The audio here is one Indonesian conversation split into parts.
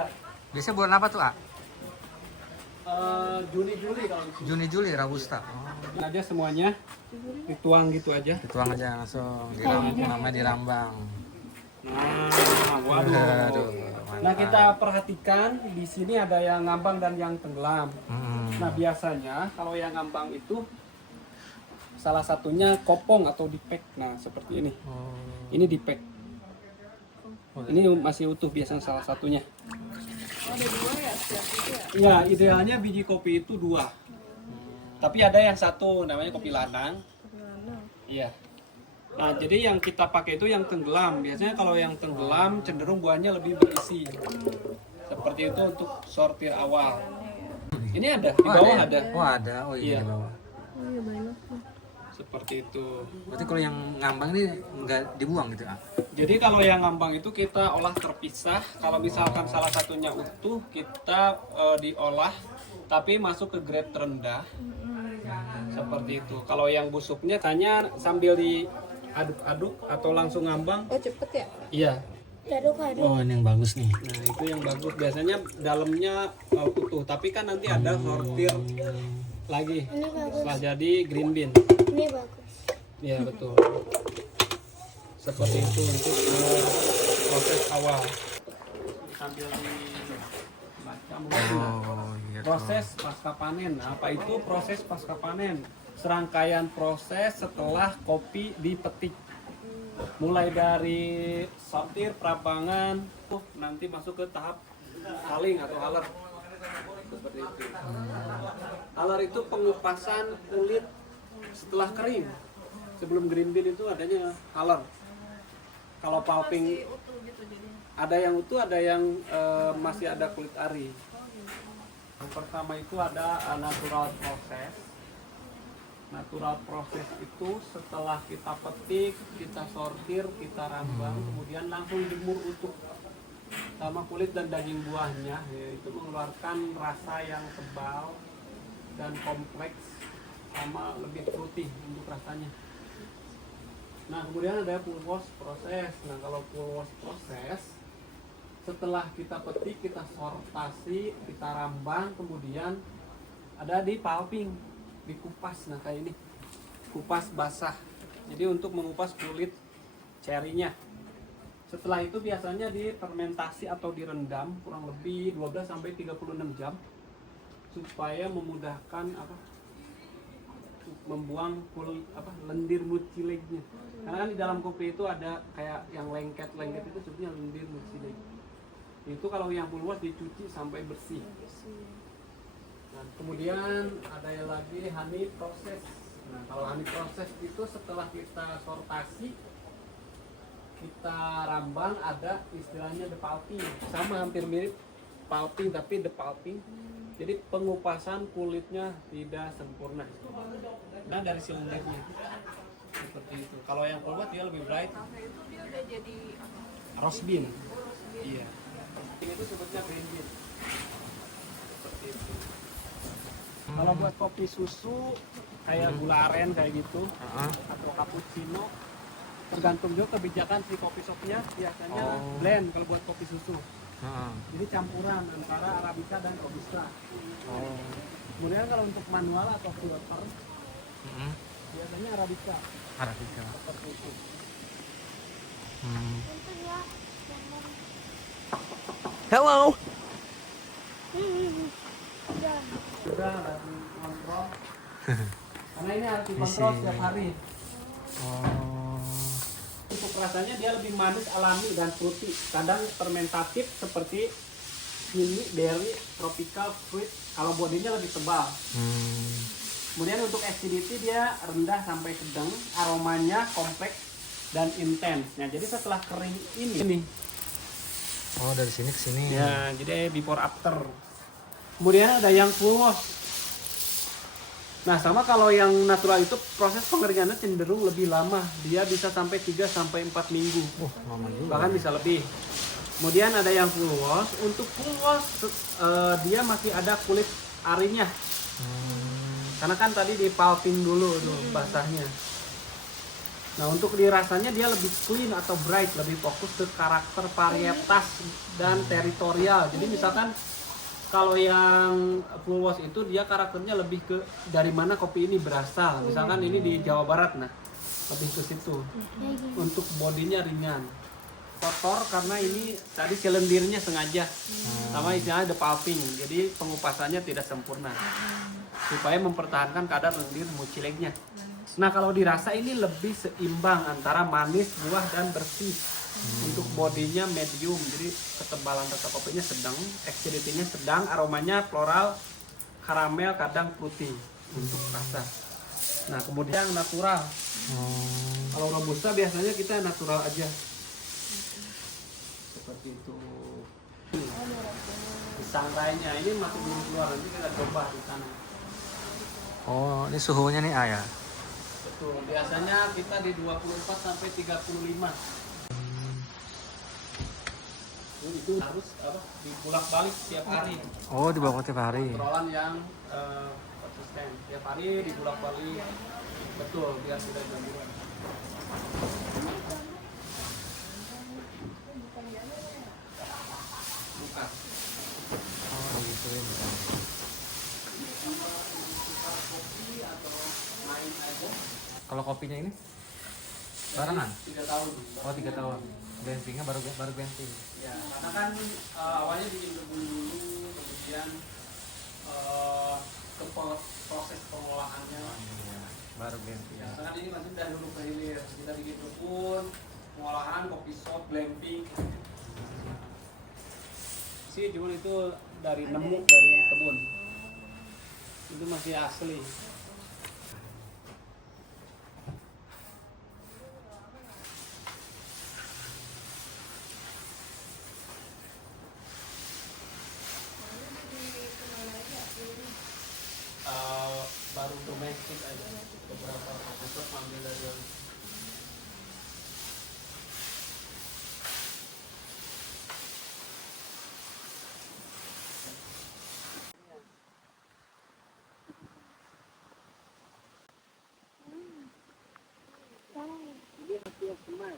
Ya. Biasanya bulan apa tuh, A? Juni-Juli kalau di sini. Juni-Juli Robusta. Oh, Ini aja semuanya dituang gitu aja. dituang aja langsung. Namanya dirambang. Nah, waduh. Aduh, Nah, mantap. kita perhatikan di sini ada yang ngambang dan yang tenggelam. Nah, biasanya kalau yang ngambang itu salah satunya kopong atau dipek. Nah, seperti ini. Oh. Ini dipek. Ini masih utuh biasanya salah satunya. Ada dua ya setiap itu ya? Ya, idealnya biji kopi itu 2. Tapi ada yang satu namanya kopi ladang. Gimana? Iya. Nah, jadi yang kita pakai itu yang tenggelam. Biasanya kalau yang tenggelam cenderung buahnya lebih berisi. Seperti itu untuk sortir awal. Ini ada, di bawah ada. Oh, ada. Oh Iya. iya, di bawah. Oh iya banyak tuh. Seperti itu. Berarti kalau yang ngambang ini nggak dibuang gitu, A? Jadi kalau yang ngambang itu kita olah terpisah. Kalau misalkan salah satunya utuh, kita diolah tapi masuk ke grade terendah. Seperti itu. Kalau yang busuknya tanya sambil diaduk-aduk atau langsung ngambang. Oh cepet ya? Iya. Aduk-aduk. Oh, ini yang bagus nih. Nah, itu yang bagus. Biasanya dalamnya utuh, tapi kan nanti ada sortir lagi. Ini bagus. Setelah jadi green bean. Ini bagus. Iya, betul. Seperti itu untuk proses awal. Sambil dibaca mungkin. Oh, iya. Proses pasca panen. Nah, apa itu proses pasca panen? Serangkaian proses setelah kopi dipetik. Mulai dari sortir, perambangan, nanti masuk ke tahap haling atau haler. Seperti itu. Haler itu pengupasan kulit setelah kering. Sebelum green bean itu adanya haler. Kalau pulping ada yang utuh, ada yang masih ada kulit ari. Yang pertama itu ada natural process. Natural process itu setelah kita petik, kita sortir, kita rambang, kemudian langsung dijemur utuh sama kulit dan daging buahnya, yaitu mengeluarkan rasa yang tebal dan kompleks sama lebih fruity untuk rasanya. Nah, kemudian ada full wash proses. Nah, kalau full wash proses, setelah kita petik, kita sortasi, kita rambang, kemudian ada di pulping, dikupas. Nah, kayak ini, kupas basah. Jadi untuk mengupas kulit cerinya. Setelah itu biasanya difermentasi atau direndam kurang lebih 12 sampai 36 jam supaya memudahkan membuang lendir mucilagnya. Karena kan di dalam kopi itu ada kayak yang lengket-lengket itu sebetulnya lendir mucilag. Itu kalau yang full wash dicuci sampai bersih. Dan kemudian ada lagi honey proses. Nah, kalau honey proses itu setelah kita sortasi, kita rambang, ada istilahnya depulping. Sama hampir mirip pulping tapi depulping. Jadi pengupasan kulitnya tidak sempurna. Nah, dari si lendirnya seperti itu. Kalau yang full wash dia lebih bright. Itu dia udah jadi Rose bean. Iya. Ini itu sebutnya green bean. Seperti itu. Kalau buat kopi susu kayak gula aren kayak gitu atau cappuccino, tergantung juga kebijakan si kopi shopnya. Biasanya blend kalau buat kopi susu. Jadi campuran antara arabica dan robusta. Kemudian kalau untuk manual atau filter, biasanya arabica. Arabica. Seperti itu. Hello. Sudah dari kontrol. Karena ini harus dikontrol setiap hari. Oh. Untuk rasanya dia lebih manis, alami dan fruity. Kadang fermentatif seperti chili, berry, tropical fruit. Kalau bodinya lebih tebal. Kemudian untuk acidity dia rendah sampai sedang, aromanya kompleks dan intens. Nah, jadi setelah kering ini. Oh, dari sini ke sini. Ya, jadi before after. Kemudian ada yang full wash. Nah, sama kalau yang natural itu proses pengerjaannya cenderung lebih lama. Dia bisa sampai 3 sampai 4 minggu. Lama juga. Bahkan bisa lebih. Kemudian ada yang full wash. Untuk full wash dia masih ada kulit arinya. Karena kan tadi di pulping dulu tuh basahnya. Nah untuk di rasanya dia lebih clean atau bright, lebih fokus ke karakter varietas dan teritorial. Jadi misalkan kalau yang full wash itu dia karakternya lebih ke dari mana kopi ini berasal. Misalkan ini di Jawa Barat, nah lebih ke situ. Untuk bodinya ringan, kotor karena ini tadi selendirnya sengaja, sama istilahnya the pulping. Jadi pengupasannya tidak sempurna supaya mempertahankan kadar lendir mucileknya. Nah kalau dirasa ini lebih seimbang antara manis, buah dan bersih. Untuk bodinya medium, jadi ketebalan rasa kopinya sedang, acidity-nya sedang, aromanya floral, karamel, kadang fruity untuk rasa. Nah kemudian natural. Kalau robusta biasanya kita natural aja. Seperti itu. Disangrainya ini masih belum keluar, nanti kita coba di sana. Oh, ini suhunya nih A ya? Betul, biasanya kita di 24 sampai 35. Itu harus dibulak-balik tiap hari. Oh, dibawa tiap hari. Kontrolan yang konsisten. Tiap hari dibulak-balik. Betul, biar tidak gangguan. Buka. Oh, gitu ya. Kalau kopinya ini barengan? 3 tahun. Oh, 3 tahun. Blendingnya baru blending. Ya, karena kan awalnya bikin kebun dulu, kemudian ke proses pengolahannya. Iya, baru blending. Ya, karena ini masih dari dulu ke hilir. Kita bikin kebun, pengolahan, kopi shop, blending. Si Jul itu dari nemu dari kebun. Itu masih asli. Baru domestik aja, beberapa profesor ambil dari yang ini hasil semai.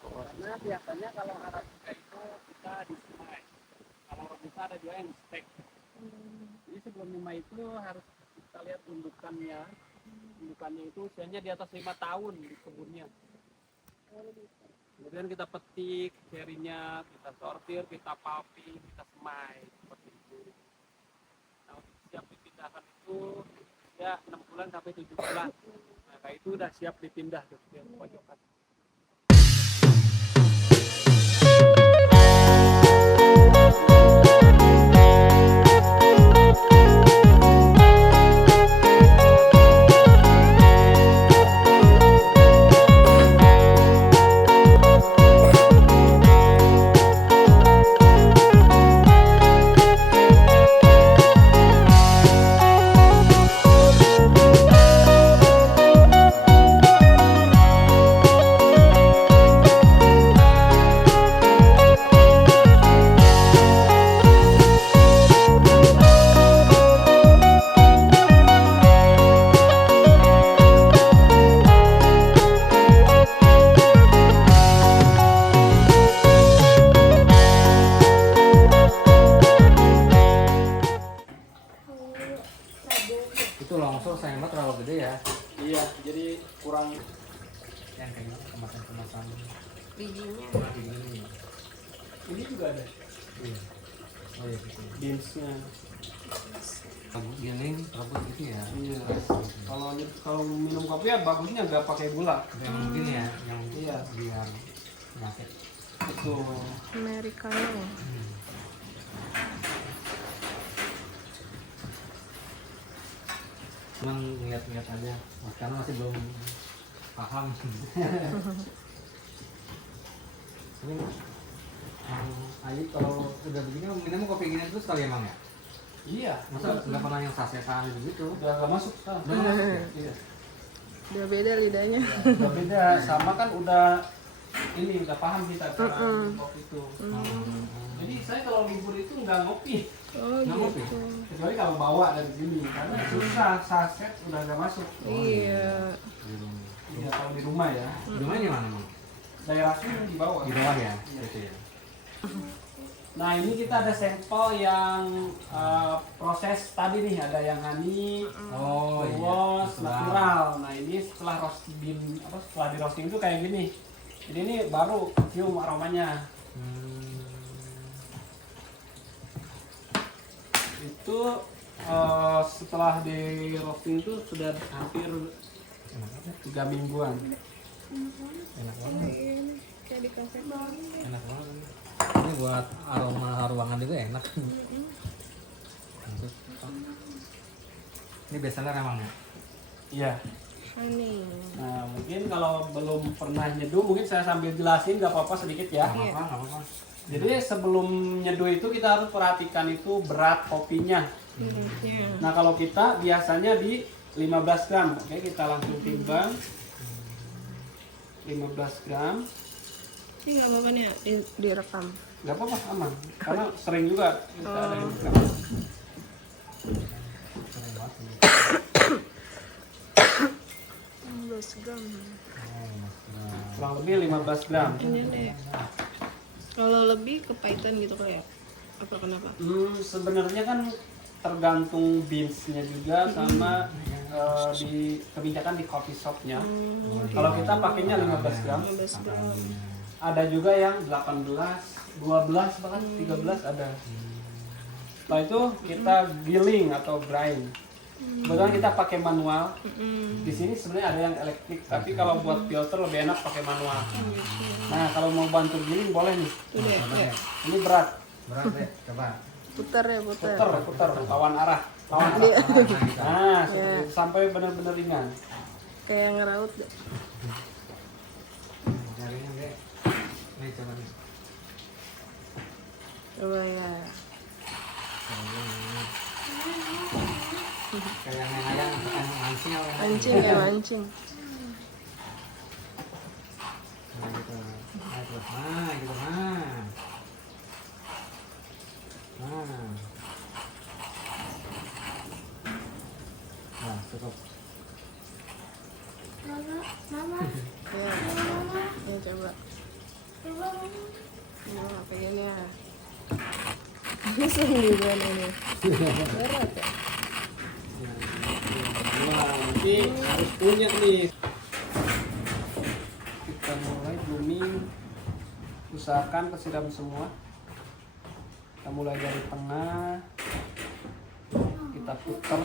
Karena biasanya kalau arabica itu kita di semai, kalau robusta ada juga yang stek. Jadi sebelum nyemai itu harus kita lihat indukannya. Indukannya itu usianya di atas 5 tahun di kebunnya. Kemudian kita petik cerinya, kita sortir, kita pulping, kita semai seperti itu. Nah, untuk siap dipindahkan itu ya 6 bulan sampai 7 bulan. Nah, kayak itu udah siap dipindah tuh yang pojokan. Itu longsor sayangnya terlalu gede ya. Iya, jadi kurang. Yang kayak gitu, kemasan-kemasan bijinya. begini. Ini juga ada Iya. Oh iya gitu. beansnya. Rambut giling, rambut gitu ya. Iya. Kalau minum kopi ya bagusnya nggak pakai gula. Yang mungkin ya, yang Iya. biar penyakit. Betul. Americano. Cuman ngeliat-ngeliat aja, karena masih belum paham. Ini Ayi kalau udah begini minum kopi gini terus kali emang ya? Iya. Masa nggak pernah yang sasetan gitu? Udah nggak masuk sekarang. Udah masuk ya? Iya. Udah beda lidahnya. Udah beda. Sama kan udah ini udah paham kita cara minum kopi itu. Jadi saya kalau libur itu nggak ngopi. Oh Nggak ngopi? gitu. Kecuali kalau bawa dari sini karena susah saset udah nggak masuk. Iya. Belum. Ya kalau di rumah ya. Di rumahnya mana Bang? Daerah sini di bawah. Di bawah ya? Iya. Gitu ya. Nah ini kita ada sampel yang proses tadi nih, ada yang honey, Oh was, natural. Nah ini setelah roasting, setelah di roasting itu kayak gini. Jadi ini baru cium aromanya. Itu setelah di roasting itu sudah hampir 3 mingguan. Enak banget. Kayak di kafe. Enak banget. Ini buat aroma ruangan juga enak. Mantap. Ini biasanya memang ya? Iya. Honey. Nah mungkin kalau belum pernah nyeduh, mungkin saya sambil jelasin, nggak apa-apa sedikit ya. Nggak apa-apa, nggak apa-apa. Jadi sebelum nyeduh itu kita harus perhatikan itu berat kopinya. Beratnya. Nah kalau kita biasanya di 15 gram. Oke, kita langsung timbang 15 gram. Ini nggak apa-apa nih ya, direkam. Nggak apa-apa, aman. Karena sering juga kita ada yang rekam. 15 gram. Kurang lebih 15 gram. Ini deh. Kalau lebih kepahitan gitu kali ya? Apa kenapa? Sebenarnya kan tergantung beansnya juga sama di kebijakan di coffee shopnya. Kalau kita pakainya 15 gram, 15 gram. ada juga yang 18, 12 bahkan 13 ada. Setelah itu kita giling atau grind. Kebetulan kita pakai manual. Di sini sebenarnya ada yang elektrik, tapi kalau buat filter lebih enak pakai manual. Nah kalau mau bantu giling boleh nih. Tuh deh, ya. Ini berat. Berat deh, coba. Putar ya, putar. Putar, lawan arah. Nah, sampai benar-benar ringan. Kayak ngeraut deh. Jarinya deh. Nih coba nih. Coba ya. Kayak ayam mancing apa? Mancing ya, mancing. Nah gitu. Nah terus, nah gitu, nah. Nah. Nah cukup. Ya. Ya coba. Nah, pengen ya. Ini sendirian ini. Berat ya. Wah, nanti harus punya nih. Kita mulai blooming. Usahakan kesiram semua. Kita mulai dari tengah. Kita putar.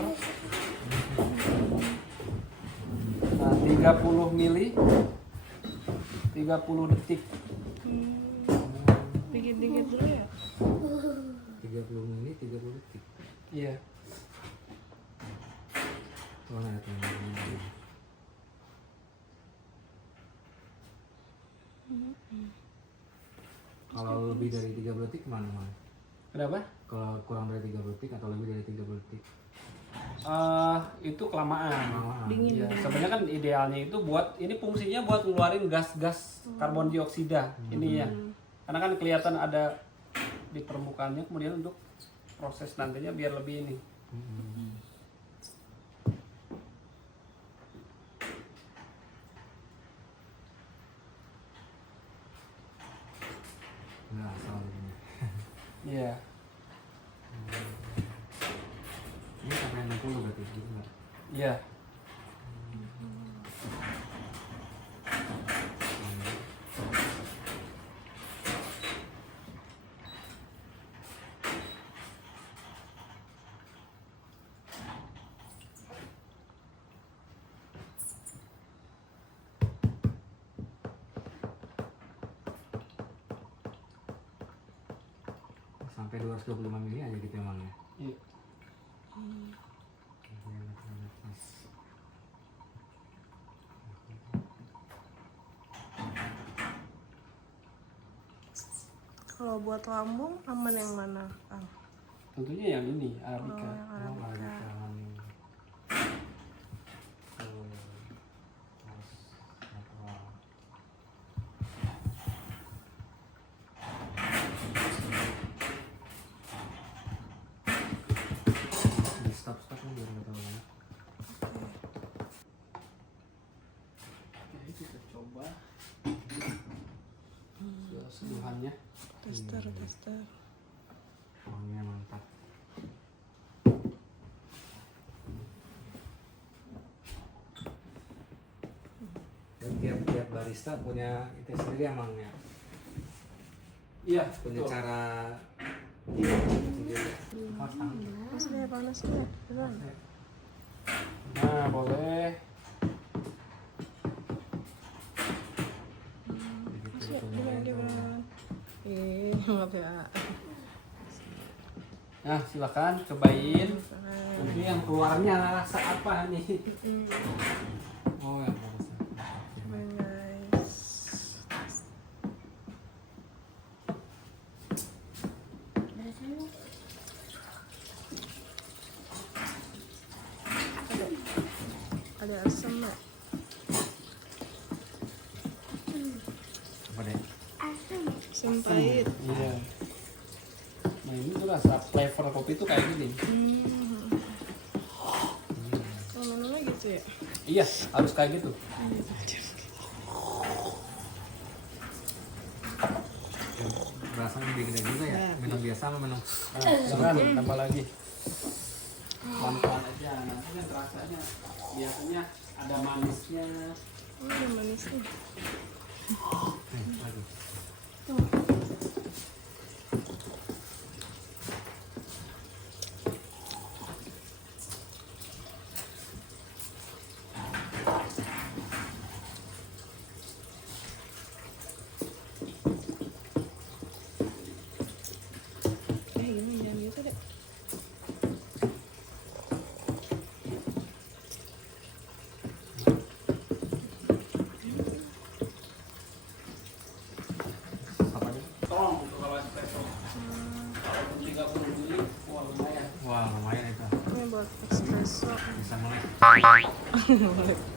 Nah, 30 mili. 30 detik. Dikit-dikit dulu ya. 30 menit, 30 detik. Iya. Oh, nah, teman-teman. Kalau lebih dari 30 detik mana? Kenapa? Kalau kurang dari 30 detik atau lebih dari 30 detik? Itu kelamaan. Dingin. Ya, sebenarnya kan idealnya itu buat ini fungsinya buat ngeluarin gas-gas karbon dioksida ini ya. Karena kan kelihatan ada di permukaannya, kemudian untuk proses nantinya biar lebih ini. Nah, soal ini. Iya. Ini sampai 60 berarti gitu nggak? Iya. Sampai 225 mili aja gitu emangnya. Iya. Kalau buat lambung aman yang mana, Kang? Tentunya yang ini Arabica. Yang Arabica. Di stop biar nggak terlalu banyak. tester. Wanginya mantap. Dan tiap barista punya itu sendiri emangnya. Iya, Punya betul. cara sendiri. Oh, tangan. Masih panas ya, beneran. Nah, boleh. Masih beneran. Maaf ya. Nah, silakan cobain. Nanti yang keluarnya rasa apa nih? Oh ya, bagus. Cobain guys. Ada asam nggak? Coba deh. Asam pahit. Iya. Nah, ini tuh rasa flavor kopi tuh kayak gini. Lama-lama gitu ya. Iya, harus kayak gitu. Rasanya lebih gede juga ya. Minum biasa sama minum. Nah, silakan tambah lagi. Pelan-pelan aja. Nanti kan rasanya biasanya ada manisnya. Oh, ada manisnya. Aduh. Gini jangan gitu deh. Apa nih? Tolong untuk kalau espresso. Kalau 30 mili, wah lumayan. Wah, lumayan itu. Ini buat espresso. Bisa melek. Boleh.